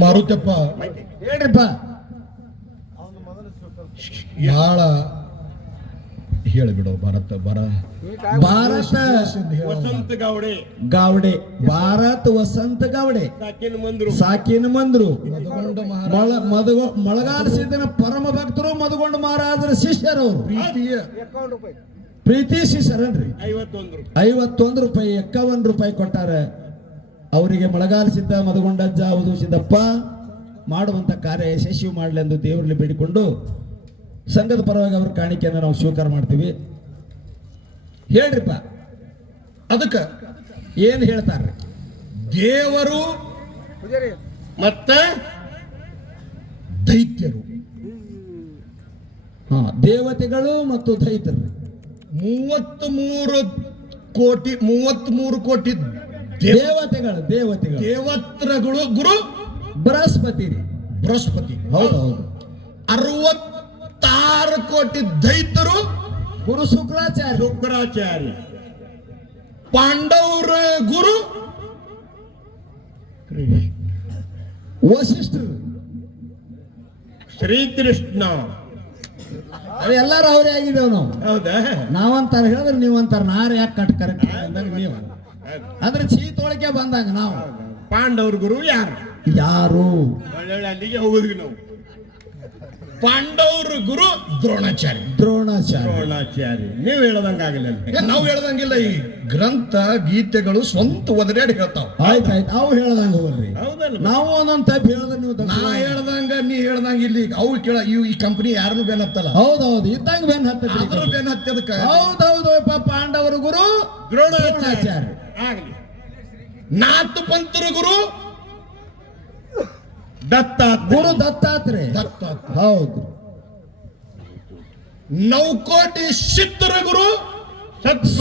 ಮಾರುತಪ್ಪ ಹೇಳ್ರಿಪ್ಪ. ಬಹಳ ಹೇಳಿಬಿಡು. ಭಾರತ ವಸಂತ ಗಾವಡೆ ಗಾವಡೆ ಭಾರತ್ ವಸಂತ ಗಾವಡೆ ಸಾಕಿನ ಮಂದ್ರು ಮಳಗಾಲ ಸಿದ್ದನ ಪರಮ ಭಕ್ತರು ಮಧುಗೊಂಡ ಮಹಾರಾಜರ ಶಿಷ್ಯರವರು ಪ್ರೀತಿ ಶಿಷ್ಯರನ್ರಿ. 51 ರೂಪಾಯಿ 51 ರೂಪಾಯಿ ಕೊಟ್ಟಾರ. ಅವರಿಗೆ ಮಳಗಾಲ ಸಿದ್ಧ ಮಧುಗೊಂಡಜ್ಜ ಹೌದು ಸಿದ್ದಪ್ಪ ಮಾಡುವಂತ ಕಾರ್ಯ ಯಶಸ್ವಿ ಮಾಡಲಿ ಎಂದು ದೇವರಲ್ಲಿ ಬೇಡಿಕೊಂಡು ಸಂಘದ ಪರವಾಗಿ ಅವ್ರ ಕಾಣಿಕೆಯನ್ನು ನಾವು ಸ್ವೀಕಾರ ಮಾಡ್ತೀವಿ. ಹೇಳ್ರಿಪ್ಪ ಅದಕ್ಕೆ ಏನ್ ಹೇಳ್ತಾರ್ರಿ? ದೇವರು ಮತ್ತ ದೈತ್ಯರು, ದೇವತೆಗಳು ಮತ್ತು ದೈತ್ಯರು 33 ಕೋಟಿ ದೇವತೆಗಳು ದೇವತ್ರಗಳು ಗುರು ಬೃಹಸ್ಪತಿ ರೀ. ಬೃಹಸ್ಪತಿ. ಹೌದು 66 ಕೋಟಿ ದೈತ್ಯರು ಗುರು ಶುಕ್ರಾಚಾರ್ಯ. ಪಾಂಡವರ ಗುರು ವಸಿಷ್ಠರು, ಶ್ರೀಕೃಷ್ಣ. ಎಲ್ಲಾರು ಅವರೇ ಆಗಿದ್ದೇವೆ ನಾವು. ಹೌದಾ? ನಾವಂತಾರ ಹೇಳಿದ್ರೆ ನೀವಂತಾರ ನಾರ ಯಾಕೆ ಕರೆಕ್ಟ್ ಅಂದಾಗ ನೀವು ಅಂದ್ರೆ ಚೀತೊಳಗೆ ಬಂದಾಗ ನಾವು ಪಾಂಡವ್ರ ಗುರು ಯಾರು ಅಲ್ಲಿಗೆ ಹೋಗುದ್ವಿ ನಾವು. ಪಾಂಡವರ ಗುರು ದ್ರೋಣಾಚಾರ್ಯ. ನೀವು ಹೇಳದಂಗಾಗಲ್ಲ. ನಾವು ಹೇಳ್ದಂಗಿಲ್ಲ. ಈ ಗ್ರಂಥ ಗೀತೆಗಳು ಸ್ವಂತ ಒದರಾಡಿ ಹೇಳ್ತಾವ. ಆಯ್ತು ಅವು ಹೇಳ್ದಂಗ ಹೋಗ್ರಿ. ಹೌದಲ್ಲ? ನಾವು ಒಂದೊಂದ್ ಟೈಪ್ ಹೇಳ್ದ ನೀವು ನಾ ಹೇಳ್ದಂಗ ನೀ ಹೇಳ್ದಂಗ ಇಲ್ಲಿ ಅವು ಕೇಳ. ಈ ಕಂಪನಿ ಯಾರನ್ನು ಬೆನ್ ಹತ್ತಲ್ಲ. ಹೌದೌದು ಇದ್ದಂಗ ಬೆನ್ ಹತ್ತ ಬೆನ್ ಹತ್ತದಕ್ಕ. ಹೌದೌದು ಪಾಂಡವರ ಗುರು ದ್ರೋಣಾಚಾರ್ಯ. ಆಗ್ಲಿ. ನಾತು ಪಂತರ ಗುರು ಗುರು ದತ್ತಾತ್ರೇಯ. ಹೌದು. ನೌಕೋಟಿ ಸಿದ್ಧರ ಗುರು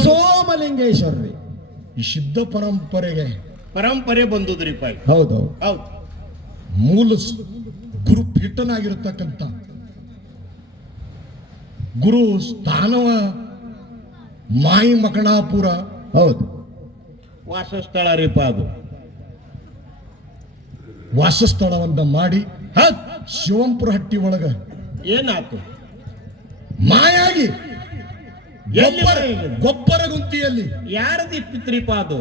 ಸೋಮಲಿಂಗೇಶ್ವರ್ರಿ. ಈ ಸಿದ್ಧ ಪರಂಪರೆ ಬಂದುದ್ರಿಪ್ಪ. ಹೌದು ಮೂಲ ಗುರುಪೀಠನಾಗಿರತಕ್ಕಂಥ ಗುರು ಸ್ಥಾನವ ಮಾಯಿ ಮಕಣಾಪುರ. ಹೌದು ವಾಸಸ್ಥಳ ರೀಪ. ಅದು ವಾಸಸ್ಥಳವನ್ನ ಮಾಡಿ ಶಿವಂಪುರ ಹಟ್ಟಿ ಒಳಗ ಏನಾಯ್ತು? ಮಾಯಾಗಿ ಗೊಬ್ಬರ ಗುಂತಿಯಲ್ಲಿ ಯಾರದು ಇಪ್ಪಿತ್ರಿಪ? ಅದು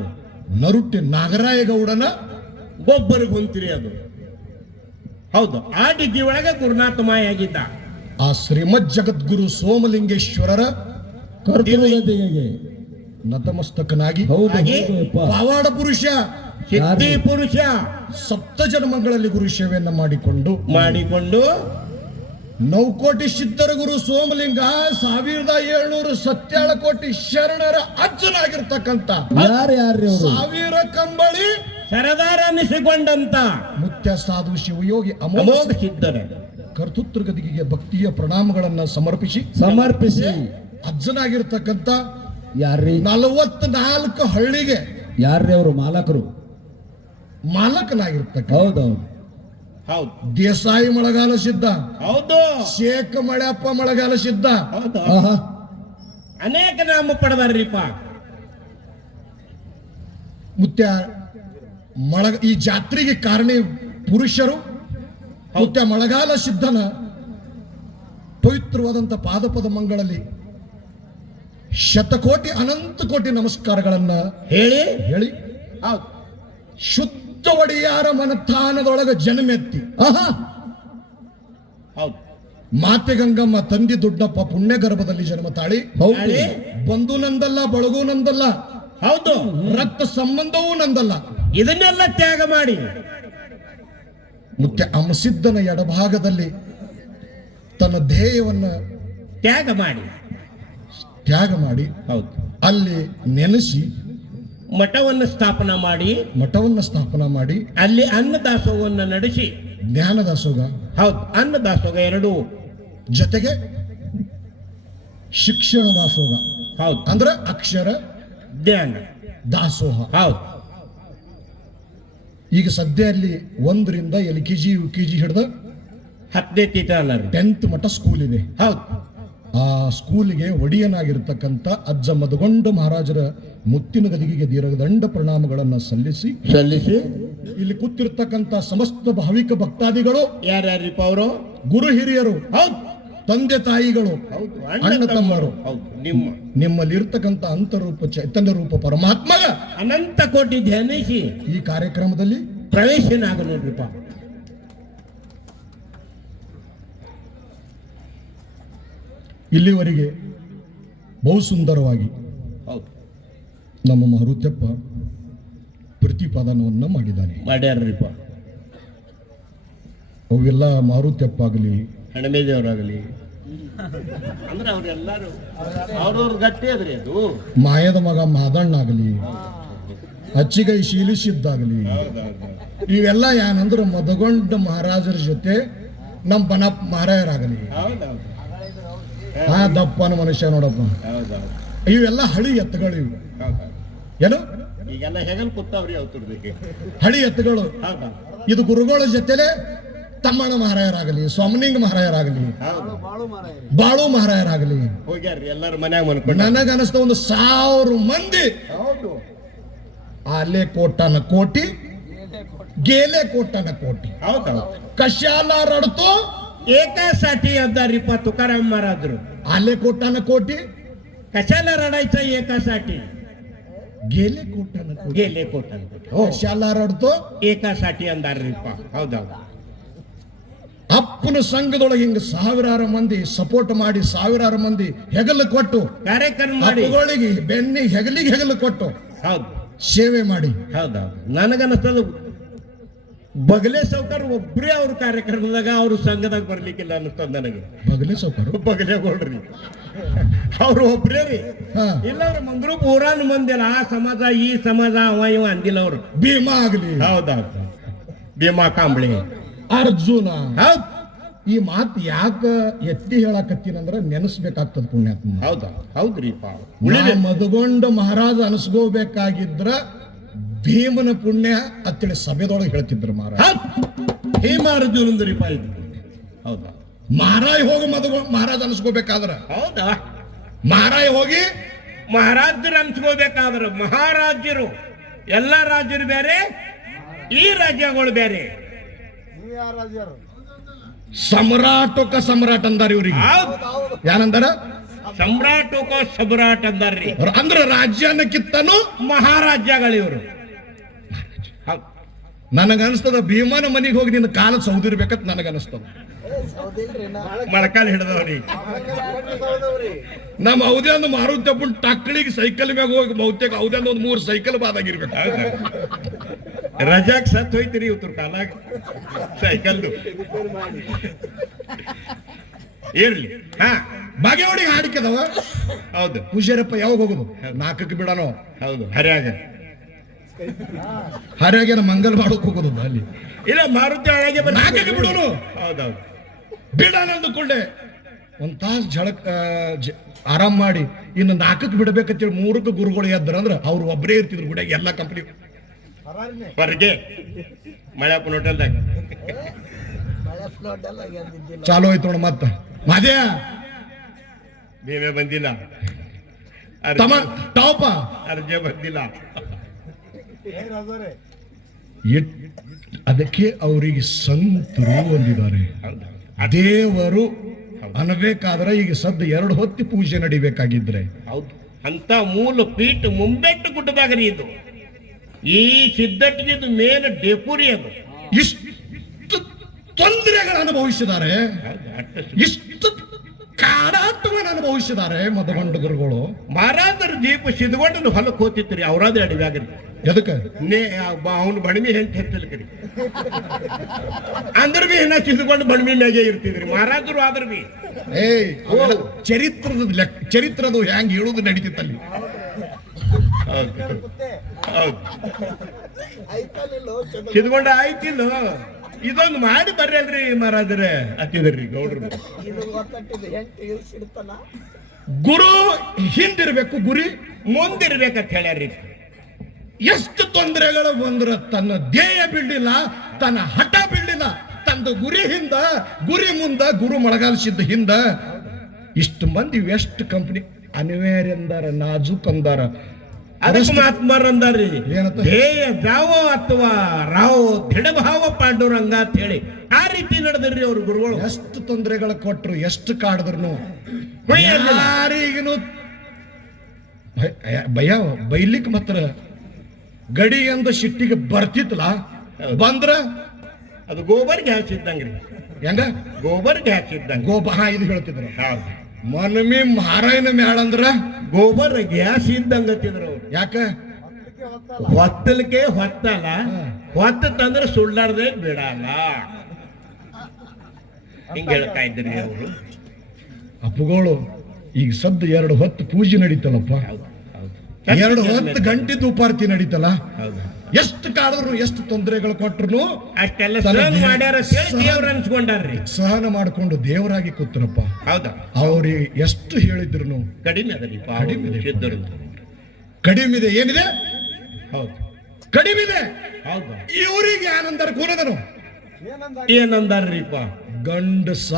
ನರುಟ್ಟಿ ನಾಗರಾಯಗೌಡನ ಗೊಬ್ಬರ ಗುಂತಿರಿ. ಅದು ಹೌದು. ಆ ಡಿಗ್ಗಿ ಒಳಗೆ ಗುರುನಾಥ ಮಾಯಾಗಿದ್ದ. ಆ ಶ್ರೀಮದ್ ಜಗದ್ಗುರು ಸೋಮಲಿಂಗೇಶ್ವರರ ಕರ್ತವ್ಯಗೆ ನತಮಸ್ತಕನಾಗಿ ಪವಾಡ ಪುರುಷ ಸಿದ್ಧಿ ಪುರುಷ ಸಪ್ತ ಜನ್ಮಗಳಲ್ಲಿ ಗುರು ಸೇವೆಯನ್ನ ಮಾಡಿಕೊಂಡು ನೌಕೋಟಿ ಸಿದ್ಧರ ಗುರು ಸೋಮಲಿಂಗ 1777 ಕೋಟಿ ಶರಣರ ಅಜ್ಜನಾಗಿರ್ತಕ್ಕಂಥ ಸಾವಿರ ಕಂಬಳಿ ಸರದಾರ ಅನ್ನಿಸಿಕೊಂಡಂತ ಮುತ್ಯ ಸಾಧು ಶಿವಯೋಗಿ ಅಮೋಘ ಸಿದ್ಧರ ಕರ್ತೃತ್ವ ಗದಿಗೆ ಭಕ್ತಿಯ ಪ್ರಣಾಮಗಳನ್ನ ಸಮರ್ಪಿಸಿ ಅಜ್ಜನಾಗಿರ್ತಕ್ಕಂಥ ಯಾರ್ರಿ? 44 ಹಳ್ಳಿಗೆ ಯಾರ್ರಿ ಅವರು ಮಾಲಕನಾಗಿರ್ತಕ್ಕ. ಹೌದೌದು. ದೇಸಾಯಿ ಮಳೆಗಾಲ ಸಿದ್ಧ. ಹೌದು. ಶೇಖ ಮಳೆಯಪ್ಪ ಮಳೆಗಾಲ ಸಿದ್ಧ. ಹೌದು. ಅನೇಕ ನಾಮ ಪಡೆದಾರ್ರಿಪ್ಪ. ಮುತ್ಯ ಈ ಜಾತ್ರೆಗೆ ಕಾರಣ ಪುರುಷರು ಮುತ್ಯ ಮಳೆಗಾಲ ಸಿದ್ಧನ ಪವಿತ್ರವಾದಂಥ ಪಾದಪದ ಮಂಗಳಲ್ಲಿ ಶತಕೋಟಿ ಅನಂತ ಕೋಟಿ ನಮಸ್ಕಾರಗಳನ್ನ ಹೇಳಿ ಶುದ್ಧ ಒಡೆಯಾರ ಮನಸ್ಥಾನದೊಳಗ ಜನ್ಮೆತ್ತಿ ಮಾತೆ ಗಂಗಮ್ಮ ತಂದಿ ದೊಡ್ಡಪ್ಪ ಪುಣ್ಯ ಗರ್ಭದಲ್ಲಿ ಜನ್ಮ ತಾಳಿ. ಬಂಧು ನಂದಲ್ಲ, ಬಳಗೂ ನಂದಲ್ಲ, ಹೌದು, ರಕ್ತ ಸಂಬಂಧವೂ ನಂದಲ್ಲ. ಇದನ್ನೆಲ್ಲ ತ್ಯಾಗ ಮಾಡಿ ಮುಖ್ಯ ಅಮಸಿದ್ದನ ಎಡಭಾಗದಲ್ಲಿ ತನ್ನ ಧ್ಯೇಯವನ್ನ ತ್ಯಾಗ ಮಾಡಿ ಹೌದು ಅಲ್ಲಿ ನೆನೆಸಿ ಮಠವನ್ನು ಸ್ಥಾಪನಾ ಮಾಡಿ ಅಲ್ಲಿ ಅನ್ನದಾಸೋಹವನ್ನು ನಡೆಸಿ ಜ್ಞಾನದಾಸೋಹ. ಹೌದು. ಅನ್ನದಾಸೋಹ ಎರಡೂ ಜೊತೆಗೆ ಶಿಕ್ಷಣ ದಾಸೋಹ. ಹೌದು. ಅಂದ್ರೆ ಅಕ್ಷರ ಜ್ಞಾನ ದಾಸೋಹ. ಹೌದು. ಈಗ ಸದ್ಯ ಅಲ್ಲಿ 1ರಿಂದ LKG UKG ಹಿಡಿದು 10th ಮಠ ಸ್ಕೂಲ್ ಇದೆ. ಹೌದು. ಆ ಸ್ಕೂಲಿಗೆ ಒಡೆಯನಾಗಿರ್ತಕ್ಕಂಥ ಅಜ್ಜ ಮಧುಗೊಂಡ ಮಹಾರಾಜರ ಮುತ್ತಿನ ಗದಿಗೆಗೆ ದೀರ್ಘದಂಡ ಪ್ರಣಾಮಗಳನ್ನು ಸಲ್ಲಿಸಿ ಇಲ್ಲಿ ಕೂತಿರ್ತಕ್ಕಂಥ ಸಮಸ್ತ ಭಾವಿಕ ಭಕ್ತಾದಿಗಳು, ಯಾರ್ಯಾರಿಪ್ಪ ಅವರು? ಗುರು ಹಿರಿಯರು, ಹೌದು ತಂದೆ ತಾಯಿಗಳು, ಹೌದು, ಅಣ್ಣ ತಮ್ಮರು, ಹೌದು. ನಿಮ್ಮಲ್ಲಿರ್ತಕ್ಕಂಥ ಅಂತರೂಪ ಚೈತನ್ಯ ರೂಪ ಪರಮಾತ್ಮಗ ಅನಂತ ಕೋಟಿ ಧ್ಯಾನಿಸಿ ಈ ಕಾರ್ಯಕ್ರಮದಲ್ಲಿ ಪ್ರವೇಶನಾಗ ನೋಡ್ರಿಪ್ಪ. ಇಲ್ಲಿವರೆಗೆ ಬಹು ಸುಂದರವಾಗಿ ಹೌದು ನಮ್ಮ ಮಾರುತ್ಯಪ್ಪ ಪ್ರತಿಪಾದನವನ್ನ ಮಾಡಿದ್ದಾನೆ. ಮಾಡ್ಯಾರ್ರಿಪ್ಪ. ಅವೆಲ್ಲ ಮಾರುತ್ಯಪ್ಪ ಆಗಲಿ, ಹಣಮೇದೇವರಾಗಲಿ, ಅಂದ್ರೆ ಅವ್ರೆಲ್ಲಾರು ಅವ್ರವ್ರ ಗಟ್ಟಿ ಅದ್ರಿ ಅದು. ಮಾಯದ ಮಗ ಮಾದಣ್ಣ ಆಗಲಿ, ಅಚ್ಚಿಗೈ ಶೀಲಿಸಿದ್ದಾಗಲಿ, ಇವೆಲ್ಲ ಏನಂದ್ರೆ ಮದಗೊಂಡ ಮಹಾರಾಜರ ಜೊತೆ ನಮ್ಮ ಬನಪ್ಪ ಮಹಾರಾಯರಾಗಲಿ, ಹೌದೌದು ಆ ದಪ್ಪನ ಮನುಷ್ಯ ನೋಡಪ್ಪ, ಹೌದೌದು ಇವೆಲ್ಲ ಹಳಿ ಎತ್ತುಗಳು. ಇವು ಏನು ಈಗೆಲ್ಲ ಹೆಗಲ್ ಕೂತಾವ್ರಿ ಅವ್ರದಕ್ಕೆ ಹಳಿ ಎತ್ತುಗಳು. ಹೌದಾ? ಇದು ಗುರುಗಳ ಜೊತೆಲೆ ತಮ್ಮಣ್ಣ ಮಹಾರಾಯರಾಗಲಿ, ಸೋಮನಿಂಗ ಮಹಾರಾಯರಾಗಲಿ, ಹೌದು ಬಾಳು ಮಹಾರಾಯರಾಗಲಿ, ಹೋಗ್ಯಾರ್ರಿ ಎಲ್ಲಾರು ಮನ್ಯಾಗ ಮನ್ಕೊಂಡು. ನನಗನಿಸ್ತ ಒಂದು 1000 ಮಂದಿ ಹೌದು ಆಲೆ ಕೋಟನ ಕೋಟಿ, ಗೇಲೆ ಕೋಟನ ಕೋಟಿ, ಹೌದೌದು ಕಶ್ಯಾಲ ರಡ್ತು एकासाठी अद्दारिप्पा तुकाराम महाराजರು. आले कोटानं कोटी, कशाला रडायचं एकासाठी? गेले कोटानं कोटी, गेले कोटा कशाला रडतो? एकासाठी अंधारिप्पा. ಹೌದೌದು ಅಪ್ಪನ ಸಂಘದೊಳಗೆ ಹಿಂಗ 1000 ಮಂದಿ ಸಪೋರ್ಟ್ ಮಾಡಿ 1000 ಮಂದಿ ಹೆಗಲು ಕೊಟ್ಟು ಕಾರ್ಯಕ್ರಮ ಮಾಡಿ ಅಪ್ಪಗಳಿಗೆ ಬೆನ್ನಿ ಹೆಗಲಿಗೆ ಹೆಗಲು ಕೊಟ್ಟು ಹೌದು ಸೇವೆ ಮಾಡಿ. ಹೌದೌದು ನನಗನ್ನಿಸ್ತದ ಬಗಲೆ ಸೌಕರ್ ಒಬ್ರೇ ಅವ್ರ ಕಾರ್ಯಕ್ರಮದಾಗ ಅವ್ರ ಸಂಘದಾಗ ಬರ್ಲಿಕ್ಕಿಲ್ಲ ಅನ್ನಿಸ್ತದ ನನಗೆ. ಬಗಲೆ ಸೌಕರ್ ಬಗಲೆ ಕೊಡ್ರಿ ಅವ್ರು ಒಬ್ರೇ ರೀ. ಹಾ. ಇಲ್ಲ ಅವ್ರ ಮಂದ್ರು ಪೂರಾನ್ ಮಂದಿಲ್ಲ, ಆ ಸಮಾಜ ಈ ಸಮಾಜ ಅವ ಇವ ಅಂದಿಲ್ಲ ಅವ್ರು. ಭೀಮಾ ಆಗಲಿ, ಹೌದೌದು ಭೀಮಾ ಕಾಂಬಳಿ, ಅರ್ಜುನ. ಹೌದು ಈ ಮಾತು ಯಾಕ ಎತ್ತಿ ಹೇಳಕತ್ತೀನಂದ್ರ ನೆನೆಸ್ಬೇಕಾಗ್ತದ ಪುಣ್ಯಾತ್ಮ. ಹೌದಾ? ಹೌದ್ರಿಪ್ಪ. ಮದಗೊಂಡ ಮಹಾರಾಜ ಅನಿಸ್ಕೋಬೇಕಾಗಿದ್ರ ಭೀಮನ ಪುಣ್ಯ ಅಂತೇಳಿ ಸಭೆದೊಳಗೆ ಹೇಳ್ತಿದ್ರು ಮಹಾರಾಜ. ಹೇಮಾರ್ಜುನಂದ್ರಿಪ್ಪ ಇದು. ಹೌದಾ? ಮಹಾರಾಜ್ ಹೋಗಿ ಮಹಾರಾಜ ಅನಿಸ್ಕೋಬೇಕಾದ್ರ, ಹೌದಾ? ಮಹಾರಾಜ್ ಹೋಗಿ ಮಹಾರಾಜರು ಅನ್ಸ್ಕೋಬೇಕಾದ್ರ, ಮಹಾರಾಜರು ಎಲ್ಲ ರಾಜ್ಯರು ಬೇರೆ, ಈ ರಾಜ್ಯಗಳು ಬೇರೆ. ಸಮ್ರಾಟಕ ಸಮ್ರಾಟ್ ಅಂದಾರ ಇವ್ರಿಗೆ. ಏನಂದಾರ? ಸಮ್ರಾಟಕೋ ಸಮ್ರಾಟ್ ಅಂದಾರ್ರಿ. ಅಂದ್ರ ರಾಜ್ಯನ ಕಿತ್ತನು ಮಹಾರಾಜ್ಯಗಳು ಇವರು. ನನಗನ್ಸ್ತದ ಭೀಮನ ಮನೆಗೆ ಹೋಗಿ ನಿನ್ನ ಕಾಲ ಸೌದಿರ್ಬೇಕಂತ ನನಗನ್ಸ್ತದ. ಮೊಳಕಾಲ್ ಹಿಡ್ದವ್ರಿ. ನಮ್ಮ ಹೌದೇ ಒಂದು ಮಾರುತಪ್ಪನ ಟಕ್ಕಳಿಗೆ ಸೈಕಲ್ ಮ್ಯಾಗ ಹೋಗಿ ಬಹುತೇಕ ಹೌದೇ ಒಂದು 3 ಸೈಕಲ್ ಬಾದಾಗಿರ್ಬೇಕು. ರಜಾಕ್ ಸತ್ ಹೋಯ್ತಿರಿ ಇವ್ರ ಕಾಲಾಗ ಸೈಕಲ್ದು. ಇರ್ಲಿ. ಹಾ, ಬಾಗೇವಾಡಿಗೆ ಹಾಡಿಕೆದವ. ಹೌದು. ಪೂಜಾರಪ್ಪ ಯಾವಾಗ ಹೋಗುದು? 4ಕ್ಕೆ ಬಿಡನೋ. ಹೌದು. ಹರ್ಯಾಗ ಹರ್ಯಾಗೇನ ಮಂಗಲ್ ಮಾಡೋಕ್ ಹೋಗುದು ಅಲ್ಲಿ. ಇಲ್ಲ, ಮಾರುತಿ ಒಳಗೆ 4ಕ್ಕೆ ಬಿಡೋನು. ಹೌದೌದು. ಬಿಡೋಣ ಅಂದುಕೊಂಡೆ ಒಂದ್ ತಾಸು ಆರಾಮ್ ಮಾಡಿ ಇನ್ನು 4ಕ್ಕೆ ಬಿಡಬೇಕಂತೇಳಿ 3ಕ್ಕೆ ಗುರುಗಳು ಎದ್ರಂದ್ರ ಅವ್ರು ಒಬ್ಬರೇ ಇರ್ತಿದ್ರು ಗುಡಿಯಾಗ. ಎಲ್ಲ ಕಂಪನಿ ಹೊರಗೆ ಮಳೆಪ್ಪನ ಹೋಟೆಲ್ದಾಗ ಚಾಲು ಆಯ್ತು ನೋಡ. ಮತ್ತ ಮಾದ್ಯ ನೀವೇ ಬಂದಿಲ್ಲ, ಟಾಪ ಅರ್ಜೆ ಬಂದಿಲ್ಲ. ಅದಕ್ಕೆ ಅವರಿಗೆ ಸಂತರು ಹೊಂದಿದ್ದಾರೆ. ದೇವರು ಅನ್ಬೇಕಾದ್ರೆ ಈಗ ಸದ್ದ 2 ಹೊತ್ತಿ ಪೂಜೆ ನಡಿಬೇಕಾಗಿದ್ರೆ ಹೌದು. ಅಂತ ಮೂಲ ಪೀಠ ಮುಂಬೆಟ್ಟು ಗುಡ್ಡದಾಗರಿ ಇದು. ಈ ಸಿದ್ಧಟ್ಟಿಗೆ ಮೇನ್ ಡೆಪುರಿ ಅದು. ಇಷ್ಟು ತೊಂದರೆಗಳನ್ನು ಅನುಭವಿಸಿದ್ದಾರೆ, ಇಷ್ಟು ಕಾಡಾಟವನ್ನು ಅನುಭವಿಸಿದ್ದಾರೆ ಮದಗೊಂಡ ಗುರುಗಳು. ಮಹಾರಾಜರ ದೀಪ ಸಿದ್ಕೊಂಡು ಹೊಲಕ್ಕೆ ಹೋತಿತ್ರಿ ಅವರಾದ ಅಡಿವ್ಯಾಗ್ರಿ. ಎದಕ್ಕ? ಅವನು ಬಣಮಿ ಹೆಂಗೆ ಹೆಚ್ಚಲ್ ಕರಿ ಅಂದ್ರ ಬಿ ಇನ್ನ ಸಿದ್ಕೊಂಡು ಬಣಮಿ ಮ್ಯಾಗೆ ಇರ್ತಿದ್ರಿ ಮಹಾರಾಜರು. ಆದ್ರ ಬಿ ಚರಿತ್ರದ ಹ್ಯಾಂಗ ಹೇಳುದು ನಡೀತಿತ್ತಲ್ಲಿ. ಸಿದ್ಕೊಂಡ ಆಯ್ತಿಲ್ಲ, ಇದೊಂದು ಮಾಡಿ ಬರ್ರಿ ಅಲ್ರಿ ಮಹಾರಾಜರೇ ಹತ್ತಿದ್ರಿ ಗೌಡ್ರು. ಗುರು ಹಿಂದಿರ್ಬೇಕು, ಗುರಿ ಮುಂದಿರ್ಬೇಕಂತ ಹೇಳ್ಯಾರ್ರಿ. ಎಷ್ಟು ತೊಂದರೆಗಳು ಬಂದ್ರ ತನ್ನ ಧ್ಯೇಯ ಬಿಡ್ಲಿಲ್ಲ, ತನ್ನ ಹಠ ಬಿಡ್ಲಿಲ್ಲ. ತಂದ ಗುರಿ ಮುಂದ ಗುರು ಮೊಳಗಾಲ್ಸಿದ್ದ ಹಿಂದ ಇಷ್ಟು ಮಂದಿ ವೆಸ್ಟ್ ಕಂಪನಿ ಅನಿವಾರ್ಯ ಅಂದಾರ, ನಾಜೂಕ್ ಅಂದಾರ. ಅದಕ್ಕೆ ಮಹಾತ್ಮರ್ ಅಂದಾರ್ರಿ ಏನಂತ? ಧ್ಯೇಯ ದ್ರಾವ ಅಥವಾ ರಾವ್ ದೃಢಭಾವ ಪಾಂಡುರಂಗ ಅಂತ ಹೇಳಿ ಆ ರೀತಿ ನಡೆದ್ರಿ ಅವ್ರ ಗುರುಗಳು. ಎಷ್ಟು ತೊಂದರೆಗಳ ಕೊಟ್ರು, ಎಷ್ಟು ಕಾಡಿದ್ರು ಬೈಯಲಿಲ್ಲ. ಯಾರಿಗೂ ಭಯ ಬೈಲಿಕ್ ಮಾತ್ರ ಗಡಿ ಅಂದ ಶಿಟ್ಟಿಗೆ ಬರ್ತಿತ್ತಲ್ಲ, ಬಂದ್ರ ಅದು ಗೋಬರ್ ಗ್ಯಾಸ್ ಇದ್ದಂಗ್ರಿ, ಹೆಂಗ ಗೋಬರ್ ಗ್ಯಾಸ್ ಇದ್ದಂಗ. ಇದು ಹೇಳ್ತಿದ್ರು. ಹೌದು, ಮನಮಿ ಮಾರಾಯಣ ಮ್ಯಾಳ ಅಂದ್ರ ಗೋಬರ್ ಗ್ಯಾಸ್ ಇದ್ದಂಗ ಅಂತಿದ್ರು ಅವ್ರು. ಯಾಕ ಹೊತ್ತಲಿಕ್ಕೆ ಹೊತ್ತಲ್ಲ, ಹೊತ್ತ ತಂದ್ರೆ ಸುಳ್ಳಾರ್ದೆ ಬಿಡಲ್ಲ, ಹಿಂಗ ಹೇಳ್ತಾ ಇದ್ರಿ ಅವರು. ಅಪ್ಪುಗಳು ಈಗ ಸದ್ದು 2 ಹೊತ್ತು ಪೂಜೆ ನಡೀತಲ್ಲಪ್ಪ, 2 ಹೊತ್ತು ಗಂಟೆ ದುಪಾರ್ತಿ ನಡೀತಲ್ಲ, ಎಷ್ಟು ಕಾಡಿದ್ರು ಎಷ್ಟು ತೊಂದರೆಗಳು ಕೊಟ್ರು ಅಷ್ಟೆಲ್ಲ ಸಹನ ಮಾಡ್ಯಾರ ದೇವ್ರ ಅನ್ಸ್ಕೊಂಡಾರ್ರಿ. ಸಹನ ಮಾಡ್ಕೊಂಡು ದೇವರಾಗಿ ಕೂತ್ರಪ್ಪ. ಹೌದಾ, ಅವ್ರಿಗೆ ಎಷ್ಟು ಹೇಳಿದ್ರು ಕಡಿಮೆ ಅದರಿ ಸಿದ್ಧರು. ಕಡಿಮಿದೆ, ಏನಿದೆ ಹೌದು ಕಡಿಮಿದೆ. ಹೌದಾ, ಇವ್ರಿಗೆ ಏನಂದಾರ ಕೂನದನು ಏನಂದಾರ್ರಿಪ್ಪ? ಗಂಡಸ.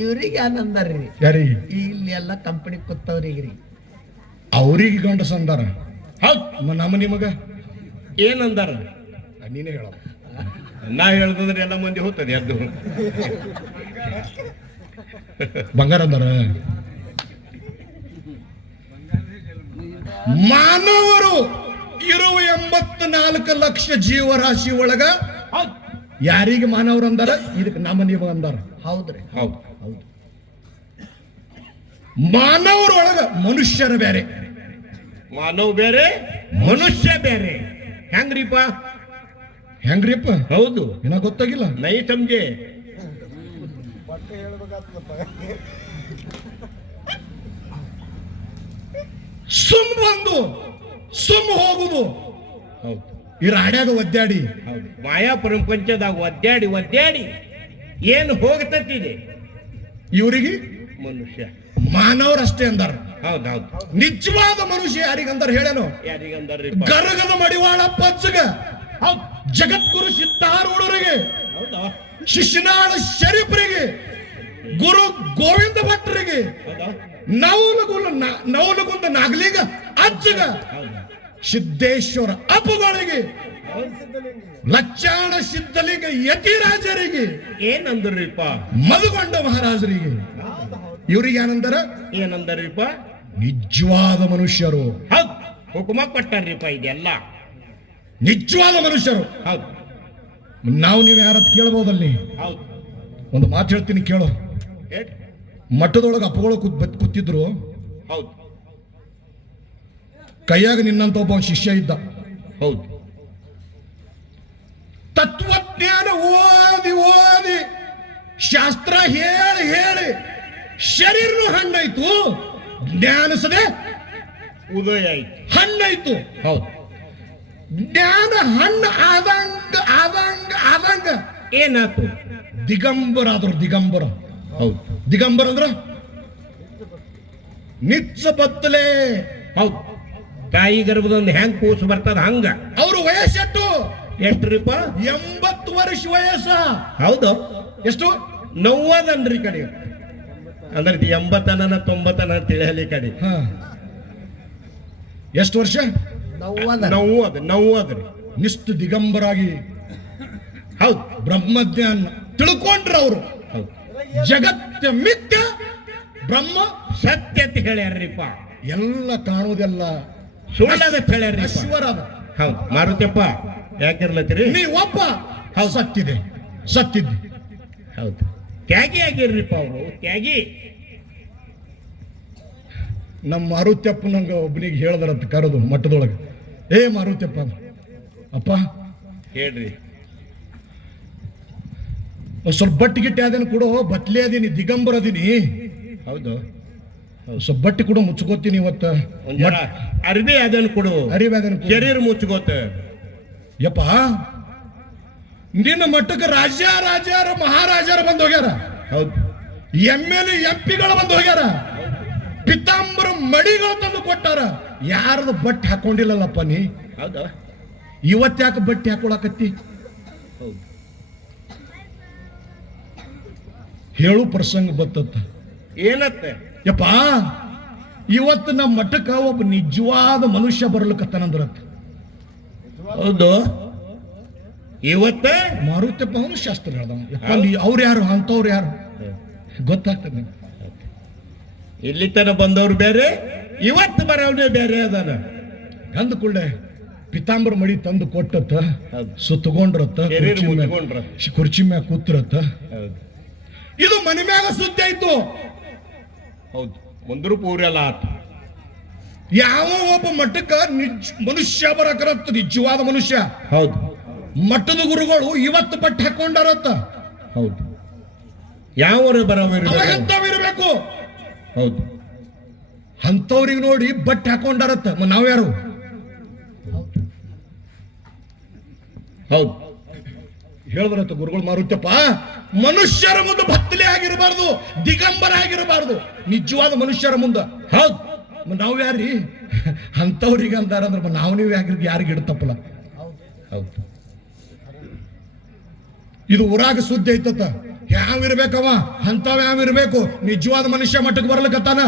ಇವ್ರಿಗೆ ಏನಂದಾರ್ರಿ? ಯಾರಿಗೆ? ಇಲ್ಲಿ ಎಲ್ಲ ಕಂಪನಿ ಕೂತವ್ರಿಗ್ರಿ. ಅವ್ರಿಗೆ ಗಂಡಸ ಅಂದಾರ. ಹೌದು, ನಮ್ಮ ನಿಮಗ ಏನಂದಾರ? ನೀನೇ ಹೇಳ. ನಾ ಹೇಳ್ದಂದ್ರೆ ಎಲ್ಲ ಮಂದಿ ಹೋಗ್ತದೆ ಅದು. ಬಂಗಾರ ಅಂದಾರ. ಮಾನವರು ಇರುವ 84 ಲಕ್ಷ ಜೀವರಾಶಿ ಒಳಗ ಯಾರಿಗೆ ಮಾನವರು ಅಂದಾರ? ಇದಕ್ಕೆ ನಮ್ಮ ನೀವು ಅಂದಾರ. ಹೌದ್ರಿ. ಹೌದು, ಮಾನವರೊಳಗ ಮನುಷ್ಯರ ಬೇರೆ, ಮಾನವ್ ಬೇರೆ ಮನುಷ್ಯ ಬೇರೆ. ಹೆಂಗ್ರಿಪ್ಪ? ಹೆಂಗ್ರಿಪ್ಪ? ಹೌದು, ಏನ ಗೊತ್ತಾಗಿಲ್ಲ. ನೈ ಸಮಜೆ. ಸುಮ್ ಬಂದು ಸುಮ್ ಹೋಗುದು. ಹೌದು ಈ ರಾಡ್ಯಾಗ ಒದ್ದಾಡಿ, ಹೌದು, ಮಾಯಾ ಪ್ರಪಂಚದಾಗ ಒದ್ದಾಡಿ ಒದ್ದಾಡಿ ಏನು ಹೋಗ್ತತಿದೆ ಇವರಿಗೆ ಮನುಷ್ಯ ಮಾನವರಷ್ಟೇ ಅಂದಾರ. ಹೌದೌದು, ನಿಜವಾದ ಮನುಷ್ಯ ಯಾರಿಗಂದಾರ ಹೇಳೇನು? ಯಾರಿಗಂದಾರ್ರಿ? ಗರಗದ ಮಡಿವಾಳ ಪಚ್ಚಗ, ಜಗದ್ಗುರು ಸಿದ್ಧಾರೂಢರಿಗೆ, ಹೌದಾ, ಶಿಶುನಾಳ ಶರೀಫರಿಗೆ, ಗುರು ಗೋವಿಂದ ಭಟ್ರಿಗೆ, ಹೌದಾ, ನವಲಗುಂದ ನಾಗಲಿಂಗ ಅಜ್ಜಗ, ಹೌದಾ, ಸಿದ್ದೇಶ್ವರ ಅಪ್ಪುಗಳಿಗೆ, ಲಚ್ಚಾಣ ಸಿದ್ಧಲಿಂಗ ಯತಿರಾಜರಿಗೆ, ಏನಂದ್ರಿಪ್ಪ? ಮಧುಗೊಂಡ ಮಹಾರಾಜರಿಗೆ, ಇವ್ರಿಗೆ ಏನಂದಾರ? ಏನಂದಾರ್ರಿಪ್ಪ? ನಿಜವಾದ ಮನುಷ್ಯರು. ಹೌದು, ಹುಕುಮ ಕೊಟ್ಟಾರ್ರಿಪ್ಪ ಇದೆಲ್ಲ. ನಿಜವಾದ ಮನುಷ್ಯರು. ಹೌದು ನೀವು ಯಾರತ್ ಕೇಳಬಹುದಲ್ಲಿ? ಹೌದು, ಒಂದು ಮಾತು ಹೇಳ್ತೀನಿ ಕೇಳು. ಹೇಳ್. ಮಠದೊಳಗೆ ಅಪ್ಪಗಳು ಕೂತಿದ್ರು. ಹೌದು ಕೈಯಾಗ ನಿನ್ನಂತ ಒಬ್ಬ ಶಿಷ್ಯ ಇದ್ದ. ಹೌದು, ತತ್ವಜ್ಞಾನ ಓದಿ ಓದಿ ಶಾಸ್ತ್ರ ಹೇಳಿ ಹೇಳಿ ಶರೀರನು ಹಣ್ಣಾಯ್ತು, ಜ್ಞಾನಿಸದೆ ಉದಯ ಆಯ್ತು. ಹಣ್ಣಾಯ್ತು. ಹೌದು, ಜ್ಞಾನ ಹಣ್ಣು ಆದಂಗ ಏನಾಯ್ತು? ದಿಗಂಬರ ಆದ್ರು. ದಿಗಂಬರ. ಹೌದು ದಿಗಂಬರ ಅಂದ್ರ ನಿಚ್ಚ ಬತ್ತಲೆ. ಹೌದು, ತಾಯಿ ಗರ್ಭದೊಂದು ಹೆಂಗ್ ಕೂಸು ಬರ್ತದ ಹಂಗ. ಅವ್ರ ವಯಸ್ಸೆಟ್ಟು? ಎಷ್ಟ್ರಿಪ್ಪ? 80 ವರ್ಷ ವಯಸ್ಸ. ಹೌದು, ಎಷ್ಟು? 90 ಕಡೆ ಅಂದ್ರೆ 80 90 ತಿಳಿಯಲಿ ಕಡೆ. ಎಷ್ಟು ವರ್ಷ? 90 ನಿಷ್ಠ ದಿಗಂಬರಾಗಿ ಹೌದು ಬ್ರಹ್ಮಜ್ಞಾನ ತಿಳ್ಕೊಂಡ್ರ ಅವರು. ಹೌದು, ಜಗತ್ತ ಮಿಥ್ಯ, ಬ್ರಹ್ಮ ಸತ್ಯ ಅಂತ ಹೇಳ್ಯಾರ್ರಿಪ್ಪ. ಎಲ್ಲ ಕಾಣುವುದೆಲ್ಲ ಸುಳ್ಳದ ಹೇಳ್ಯಾರ್ರಿ. ಅಶ್ವರಾದ. ಹೌದು, ಮಾರುತಿಯಪ್ಪ ಯಾಕಿರ್ಲತ್ತೀರಿ? ನೀ ಒಬ್ಬ ಸತ್ತಿದೆ, ಸತ್ತಿದ್ದಿ. ಹೌದು, ತ್ಯಾಗಿ ಆಗಿರ್ರಿಪ್ಪ ಅವರು, ತ್ಯಾಗಿ. ನಮ್ಮ ಮಾರುತ್ಯಪ್ಪ ನಂಗೆ ಒಬ್ಬನಿಗೆ ಹೇಳ್ದಾರಂತ ಕರೆದು ಮಠದೊಳಗೆ, ಏ ಮಾರುತ್ಯಪ್ಪ, ಅಪ್ಪ ಹೇಳ್ರಿ, ಸ್ವಲ್ಪ ಬಟ್ಟಿ ಗಿಟ್ಟಿ ಅದೇನು ಕೊಡು, ಬತ್ಲೆ ಅದೀನಿ, ದಿಗಂಬರ ಅದೀನಿ, ಹೌದು, ಸ್ವಲ್ಪ ಬಟ್ಟೆ ಕೂಡ ಮುಚ್ಕೋತೀನಿ ಇವತ್ತ. ಒಂದ್ ಜರ ಅರ್ಬಿ ಅದನ್ನು ಕೊಡು, ಅರಿಬೇದನ್ ಶರೀರ ಮುಚ್ಕೋತ. ಯಪ್ಪ, ನಿನ್ನ ಮಟ್ಟಕ್ಕೆ ರಾಜ್ಯಾರ ಮಹಾರಾಜರು ಬಂದು ಹೋಗ್ಯಾರ. ಹೌದು, MLA MP ಗಳು ಬಂದು ಹೋಗ್ಯಾರ. ಪಿತಾಂಬರ ಮಡಿಗಳು ತಂದು ಕೊಟ್ಟಾರ. ಯಾರದ ಬಟ್ಟೆ ಹಾಕೊಂಡಿಲ್ಲಲ್ಲಪ್ಪ ನೀ. ಹೌದಾ, ಇವತ್ತ್ಯಾಕೆ ಬಟ್ಟೆ ಹಾಕೊಳಕತ್ತಿ? ಹೌದು, ಹೇಳು ಪ್ರಸಂಗ ಬತ್ತತ್ತ. ಏನತ್ತೆ ಯಪ್ಪ ಇವತ್ತು ನಮ್ಮ ಮಠಕ್ಕ ಒಬ್ಬ ನಿಜವಾದ ಮನುಷ್ಯ ಬರ್ಲಿಕ್ಕತ್ತಾನಂದ್ರತ್ತ. ಹೌದು ಇವತ್ತ ಮಾರುತಪ್ಪ ಅವನು ಶಾಸ್ತ್ರ ಹೇಳ್ದವ. ಯಪ್ಪ ಅವ್ರು ಯಾರು ಅಂತವ್ರು ಯಾರು ಗೊತ್ತಾಗ್ತದೆ ನಿಮ್ಗೆ. ಇಲ್ಲಿ ತನ ಬಂದವ್ರು ಬೇರೆ, ಇವತ್ತು ಬರೋವನೇ ಬೇರೆ ಅದಾನ. ಅಂದ ಕೂಡಲೇ ಪಿತಾಂಬರ ಮಡಿ ತಂದು ಕೊಟ್ಟತ್ತ, ಹೌದು. ಸುತ್ತಗೊಂಡ್ರತ್ತ, ಕೆರೀರ್ ಮುಚ್ಕೊಂಡ್ರ. ಕುರ್ಚಿ ಮ್ಯಾಗ ಕೂತ್ರತ್ತ. ಹೌದು ಇದು ಮನೆ ಮ್ಯಾಗ ಸುದ್ದಿ ಆಯ್ತು. ಹೌದು ಮುಂದ್ರು ಪೂರೆಲ್ಲ ಆತ. ಯಾವ ಒಬ್ಬ ಮಠಕ್ಕ ಮನುಷ್ಯ ಬರಕರತ್ತ, ನಿಜವಾದ ಮನುಷ್ಯ. ಹೌದು ಮಠದ ಗುರುಗಳು ಇವತ್ತು ಬಟ್ಟೆ ಹಾಕೊಂಡಾರತ್ತ. ಹೌದು ಯಾವ ಬರೋವಿರ್ಬೇಕು. ಅವಾಗಂತವಿರ್ಬೇಕು. ಹೌದು ಅಂತವ್ರಿಗೆ ನೋಡಿ ಬಟ್ಟೆ ಹಾಕೊಂಡಾರತ್ತ. ನಾವ್ಯಾರು? ಹೌದು ಹೇಳಿದ್ರತ್ತ ಗುರುಗಳು, ಮಾರುತ್ಯಪ್ಪ ಮನುಷ್ಯರ ಮುಂದೆ ಭತ್ತಲೆ ಆಗಿರಬಾರ್ದು, ದಿಗಂಬರ ಆಗಿರಬಾರ್ದು, ನಿಜವಾದ ಮನುಷ್ಯರ ಮುಂದೆ. ಹೌದು ನಾವ್ ಯಾರ್ರಿ ಅಂತವ್ರಿಗೆ ಅಂತಾರ ಅಂದ್ರೆ ನಾವು ನೀವು ಯಾರಿಗೆ ಇಡ್ತಪ್ಪಲ್ಲ. ಹೌದು ಇದು ಊರಾಗ ಸುದ್ದಿ ಐತತ್ತ. ಯಾವಿರ್ಬೇಕವ ಅಂತವ್ ಯಾವಿರ್ಬೇಕು. ನಿಜವಾದ ಮನುಷ್ಯ ಮಠಕ್ಕೆ ಬರ್ಲಿಕ್ಕತ್ತಾನ.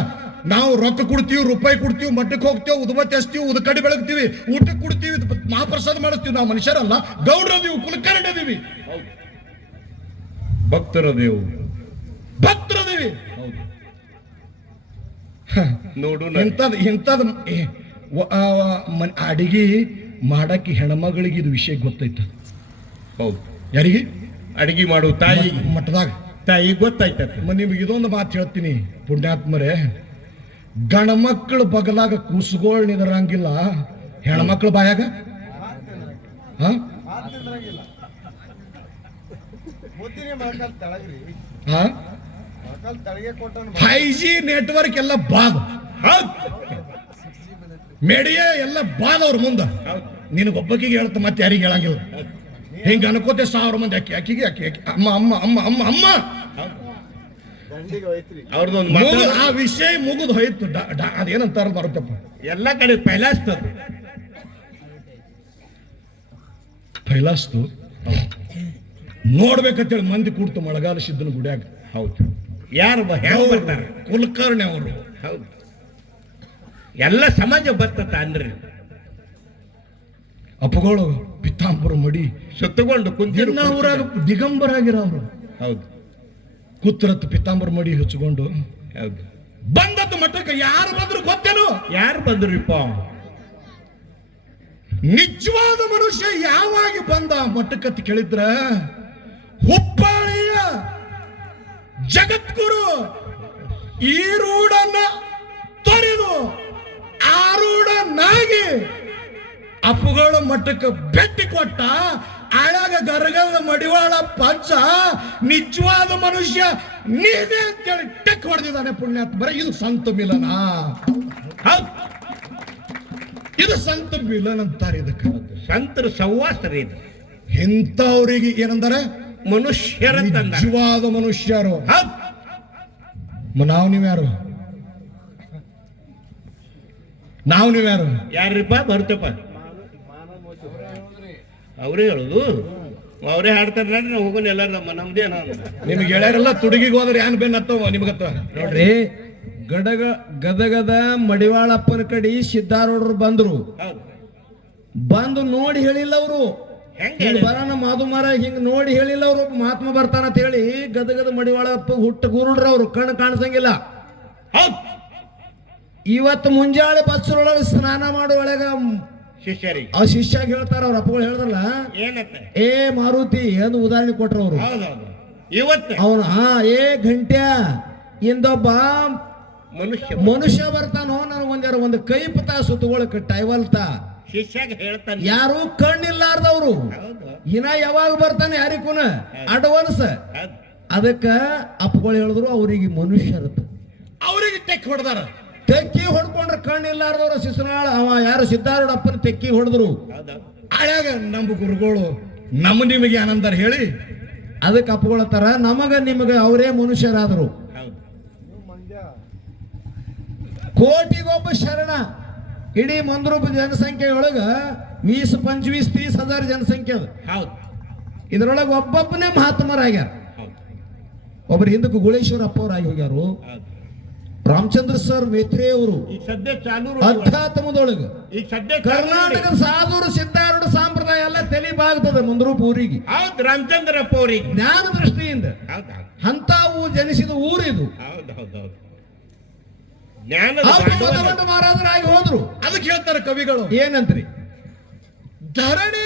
ನಾವು ರೊಕ್ಕ ಕೊಡ್ತೀವಿ, ರೂಪಾಯಿ ಕೊಡ್ತೀವಿ, ಮಠಕ್ಕೆ ಹೋಗ್ತೀವಿ, ಉದ್ಬತ್ತಿ ಹಚ್ತೀವಿ, ಉದಕಡಿ ಬೆಳಗ್ತೀವಿ, ಊಟಕ್ಕೆ ಕೊಡ್ತೀವಿ, ಮಹಾಪ್ರಸಾದ ಮಾಡಿಸ್ತೀವಿ. ನಾವು ಮನುಷ್ಯರಲ್ಲ, ಗೌಡ್ರದೀವಿ, ಕುಲಕರ್ಣದೀವಿ, ಭಕ್ತರದೇವು, ಭಕ್ತರದೀವಿ. ಹೌದು ನೋಡು ಇಂಥದ್ ಅಡಿಗೆ ಮಾಡಕ್ಕೆ ಹೆಣ್ಮಗಳಿಗೆ ಇದು ವಿಷಯ ಗೊತ್ತೈತ. ಹೌದು ಯಾರಿಗೆ? ಅಡಿಗೆ ಮಾಡು ತಾಯಿ ಮಠದಾಗ ತಾಯಿ ಗೊತ್ತಾಯ್ತದೆ. ನಿಮ್ಗೆ ಇದೊಂದು ಮಾತು ಹೇಳ್ತೀನಿ ಪುಣ್ಯಾತ್ಮರೇ, ಗಣಮಕ್ಕಳು ಬಗಲಾಗ ಕೂಸುಗೋಳ್ ನಿದರಂಗಿಲ್ಲ, ಹೆಣ್ಮಕ್ಳು ಬಾಯಾಗ 5G ನೆಟ್ವರ್ಕ್ ಎಲ್ಲ ಬಾದ್, ಮೇಡಿಯಾ ಎಲ್ಲ ಬಾದ್ ಅವ್ರ ಮುಂದ. ನಿನಗೊಬ್ಬಕಿಗೆ ಹೇಳ್ತ ಮತ್ತೆ ಯಾರಿಗೆ ಹೇಳಂಗಿಲ್ಲ. ಹಿಂಗ ಅನ್ಕೋತೆ 1000 ಮಂದಿ ಅಕ್ಕಿಗೆ ಅಮ್ಮ ಅಮ್ಮ ಅಮ್ಮ ಅಮ್ಮ ಅಮ್ಮ ಅವ್ರದೊಂದು ಆ ವಿಷಯ ಮುಗಿದು ಹೋಯ್ತು. ಅದೇನಂತಾರ ಬರುತ್ತಪ್ಪ, ಎಲ್ಲ ಕಡೆ ಪೈಲಾಸ್ತದ. ಫೈಲಾಸ್ತು ನೋಡ್ಬೇಕಂತೇಳಿ ಮಂದಿ ಕೂಡ್ತು ಮಳೆಗಾಲ ಸಿದ್ದನ ಗುಡಿಯಾಗ. ಹೌದು ಯಾರು ಬರ್ತಾರೆ? ಕುಲಕರ್ಣಿ ಅವರು. ಹೌದು ಎಲ್ಲ ಸಮಾಜ ಬರ್ತತ ಅಂದ್ರೆ ಅಪ್ಪಗಳು ಪಿತಾಂಬರ ಮಡಿ ಸುತ್ತಕೊಂಡು ಕುಂತಿರು. ಊರಾಗ ದಿಗಂಬರ ಆಗಿರೋರು. ಹೌದು ಕೂತ್ರತ್ ಪಿತಾಂಬರ ಮಡಿ ಹಚ್ಕೊಂಡು ಹೌದು ಬಂದದ್ದು ಮಠಕ್ಕೆ ಯಾರು ಬಂದ್ರು ಗೊತ್ತೇನು? ಯಾರು ಬಂದ್ರಿಪ್ಪ? ನಿಜವಾದ ಮನುಷ್ಯ ಯಾವಾಗ ಬಂದ ಮಠಕ್ಕತ್ ಕೇಳಿದ್ರ ಹುಬ್ಬಳ್ಳಿಯ ಜಗದ್ಗುರು ಈರೂಢನ್ನ ತೊರೆದು ಆರೂಢನಾಗಿ ಅಪ್ಪುಗಳು ಮಠಕ್ಕೆ ಭೇಟಿ ಕೊಟ್ಟ. ಆಳಾಗ ಗರಗದ ಮಡಿವಾಳ ಪಂಚ ನಿಜವಾದ ಮನುಷ್ಯ ನೀನೇ ಅಂತೇಳಿ ಟೆಕ್ ಹೊಡೆದಿದ್ದಾನೆ ಪುಣ್ಯಾತ್ಮರ. ಇದು ಸಂತ ಮಿಲನ. ಇದು ಸಂತ ಮಿಲನ್ ಅಂತಾರೆ. ಇದಕ್ಕೆ ಸಂತರ ಸಹವಾಸರ ಇದು. ಇಂಥವ್ರಿಗೆ ಏನಂತಾರೆ? ಮನುಷ್ಯರ ತಂದ ನಿಜವಾದ ಮನುಷ್ಯರು. ನಾವು ನೀವ್ಯಾರು? ನಾವು ನೀವ್ಯಾರು? ಯಾರಿಪ್ಪ ಬರ್ತಪ್ಪ? ಅವರೇ ಹೇಳುದು, ಅವರೇ ಹಾಡ್ತಾರೆ. ನೋಡ್ರಿ ನಾವು ಹೋಗೋಣ ಎಲ್ಲಾರು ನಮ್ದೇ. ನಿಮ್ಗೆ ಹೇಳ್ಯಾರಲ್ಲ, ತುಡುಗಿಗೆ ಹೋದ್ರೆ ಏನ್ ಬೆನ್ನತ್ತವ ನಿಮ್ಗತ್ತ ನೋಡ್ರಿ. ಗದಗದ ಮಡಿವಾಳಪ್ಪನ ಕಡೆ ಸಿದ್ದಾರೂಢರು ಬಂದ್ರು. ಬಂದು ನೋಡಿ ಹೇಳಿಲ್ಲ ಅವರು. ಬರೋಣ ಮಾದುಮಾರ ಹಿಂಗ್ ನೋಡಿ ಹೇಳಿಲ್ಲ ಅವರು. ಮಹಾತ್ಮ ಬರ್ತಾನ ಅಂತ ಹೇಳಿ ಗದಗದ ಮಡಿವಾಳಪ್ಪ ಹುಟ್ಟ ಗುರುಡ್ರ ಅವ್ರು ಕಣ್ಣು ಕಾಣಿಸಂಗಿಲ್ಲ. ಇವತ್ತು ಮುಂಜಾಳೆ ಬಸ್ಸರೊಳಗೆ ಸ್ನಾನ ಮಾಡುವೊಳಗ ಶಿಷ್ಯರಿಗೆ ಆ ಶಿಷ್ಯಾಗ ಹೇಳ್ತಾರ, ಅವ್ರ ಅಪ್ಪಗಳು ಹೇಳ್ದಲ್ಲ, ಏನಂತ ಏ ಮಾರುತಿ ಎಂದು ಉದಾಹರಣೆ ಕೊಟ್ರ ಅವರು. ಇವತ್ತು ಅವನು ಏ ಗಂಟ್ಯಾ ಇಂದೊಬ್ಬ ಮನುಷ್ಯ ಬರ್ತಾನೋ, ನನಗೆ ಒಂದು ಕೈಪತ ಸುತ್ತಗೊಳಕ್ ಟೈವಲ್ತ ಶಿಷ್ಯಾಗ ಹೇಳ್ತಾನೆ. ಯಾರು ಕಣ್ಣಿಲ್ಲಾರ್ದವ್ರು ಇನ್ನ ಯಾವಾಗ ಬರ್ತಾನೆ ಯಾರಿಗೂನ ಅಡ್ವಾನ್ಸ್. ಅದಕ್ಕ ಅಪ್ಪಗಳು ಹೇಳಿದ್ರು ಅವ್ರಿಗೆ ಮನುಷ್ಯರತ್ತ. ಅವ್ರಿಗೆ ಟೆಕ್ ಹೊಡೆದಾರ. ತೆಕ್ಕಿ ಹೊಡ್ಕೊಂಡ್ರೆ ಕಣ್ಣಿಲ್ಲಾರ್ದವ್ರು ಶಿಶುನಾಳ ಅವ ಯಾರು ಸಿದ್ದಾರೂಢ ಅಪ್ಪನ ತೆಕ್ಕಿ ಹೊಡೆದ್ರು. ಆಳ್ಯಾಗ ನಮ್ಮ ಗುರುಗಳು ನಮ್ಮ ನಿಮಗೆ ಏನಂದಾರ ಹೇಳಿ? ಅದಕ್ಕೆ ಅಪ್ಪಗಳತ್ತಾರ ನಮಗ ನಿಮಗ ಅವರೇ ಮನುಷ್ಯರಾದ್ರು. ಕೋಟಿಗೊಬ್ಬ ಶರಣ. ಇಡೀ ಮಂದ್ರೂಪ ಜನಸಂಖ್ಯೆ ಒಳಗ 20-25-30,000 ಜನಸಂಖ್ಯೆ ಅದ. ಹೌದು ಇದ್ರೊಳಗೆ ಒಬ್ಬೊಬ್ಬನೇ ಮಹಾತ್ಮರಾಗ್ಯಾರ. ಒಬ್ರು ಹಿಂದಕ್ಕೆ ಗುಳೇಶ್ವರ ಅಪ್ಪ ಅವ್ರಾಗಿ ಹೋಗ್ಯಾರು. ರಾಮಚಂದ್ರ ಸರ್ ಮೇತ್ರೆ ಅವರು ಈಗ ಸದ್ಯ ಚಾಲೂ ಅಧ್ಯಾತ್ಮದೊಳಗ ಈಗ ಸದ್ಯ ಕರ್ನಾಟಕದ ಸಾಧುರು ಸಿದ್ಧಾರೂಢ ಸಂಪ್ರದಾಯ ಎಲ್ಲ ತಲೆಬಾಗ್ತದ ಮುಂದ್ರೂಪ ಊರಿಗೆ ಹೌದು ರಾಮಚಂದ್ರಪ್ಪ ಅವ್ರಿಗೆ ಜ್ಞಾನ ದೃಷ್ಟಿಯಿಂದ ಹೌದು ಅಂತಾವು ಜನಿಸಿದ ಊರಿದು. ಹೌದು ಹೌದು ಹೌದು ಜ್ಞಾನದ ಅವ್ರು ಭಾಂಡವಾಳ. ದೊಡ್ಡ ಮಹಾರಾಜರಾಗಿ ಹೋದ್ರು. ಅದಕ್ಕೆ ಹೇಳ್ತಾರೆ ಕವಿಗಳು, ಏನಂತ್ರಿ? ಧರಣಿ